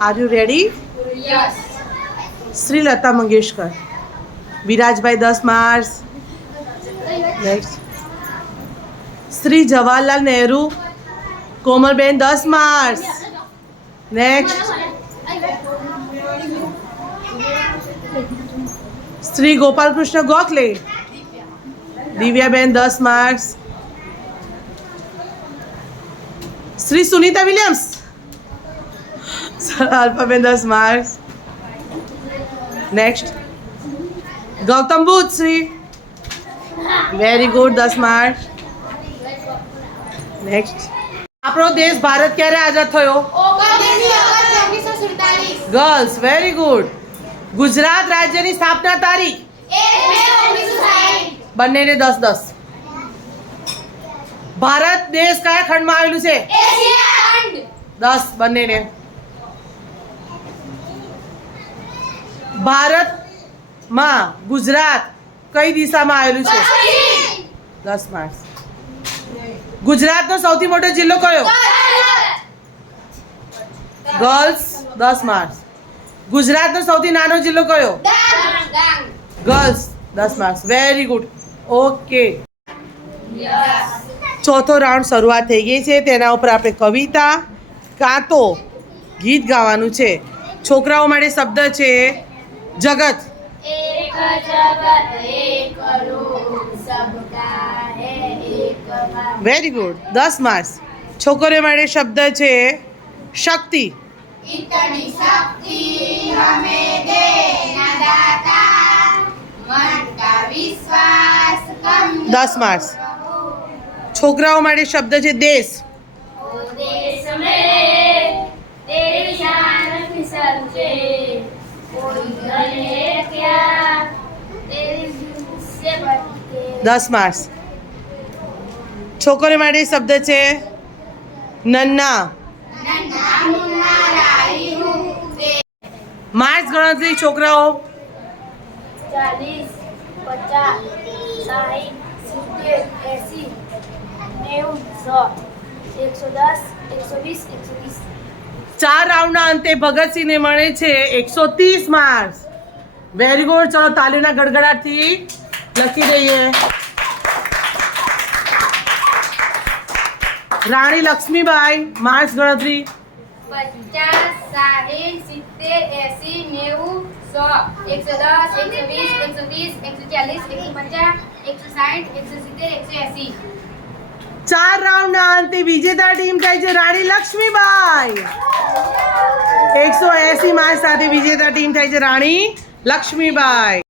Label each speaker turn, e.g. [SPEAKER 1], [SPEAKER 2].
[SPEAKER 1] Are you ready. Shri Lata Mangeshkar Virajbhai દસ March next Shri Jawaharlal Nehru Komalben દસ March next Shri Gopalkrishna Gokhale Divyaben દસ marks Shri Sunita Williams Alpaben દસ marks next Gautam Buddha Shri very good દસ marks next આપણો દેશ ભારત ક્યારે આઝાદ થયો? ગર્લ્સ વેરી ગુડ ગુજરાત રાજ્યની સ્થાપના તારીખ? બંનેને દસ દસ. ભારત દેશ કયા ખંડમાં આવેલું છે? દસ બંનેને. ભારતમાં ગુજરાત કઈ દિશામાં આવેલું છે? દસ માર્ક્સ ગુજરાતનો સૌથી મોટો જિલ્લો કયો? ગર્લ્સ દસ માર્ક્સ ગુજરાતનો સૌથી નાનો જિલ્લો કયો? ગર્લ્સ દસ માર્ક્સ વેરી ગુડ ઓકે ચોથો રાઉન્ડ શરૂઆત થઈ ગઈ છે. તેના ઉપર આપણે કવિતા કાં તો ગીત ગાવાનું છે. છોકરાઓ માટે શબ્દ છે જગત.
[SPEAKER 2] એક જગત એક
[SPEAKER 1] વેરી ગુડ દસ માર્ક્સ છોકરીઓ માટે શબ્દ છે શક્તિ. દસ માર્ક્સ છોકરાઓ માટે શબ્દ છે દેશ.
[SPEAKER 2] દેશ
[SPEAKER 1] દસ માર્ચ છોકરી માટે શબ્દ છે નન્ના. માર્ચ ગણતરી છોકરાઓ. ચાર રાઉન્ડના અંતે ભગતસિંહને મળે છે એકસો ત્રીસ માર્ક્સ. વેરી ગુડ ચલો તાલીના ગડગડાટથી લખી દઈએ રાણી લક્ષ્મીબાઈ માર્ક્સ ગણતરી
[SPEAKER 2] પચાસ સાઠ સિત્તેર એંસી નેવું સો એકસો દસ એકસો વીસ એકસો ત્રીસ એકસો ચાલીસ એકસો પચાસ એકસો સાઠ એકસો સિત્તેર એકસો એંસી
[SPEAKER 1] ચાર રાઉન્ડના અંતે વિજેતા ટીમ થાય છે રાણી લક્ષ્મીબાઈ એકસો એસી માર્ક્સ સાથે વિજેતા ટીમ થાય છે રાણી લક્ષ્મીબાઈ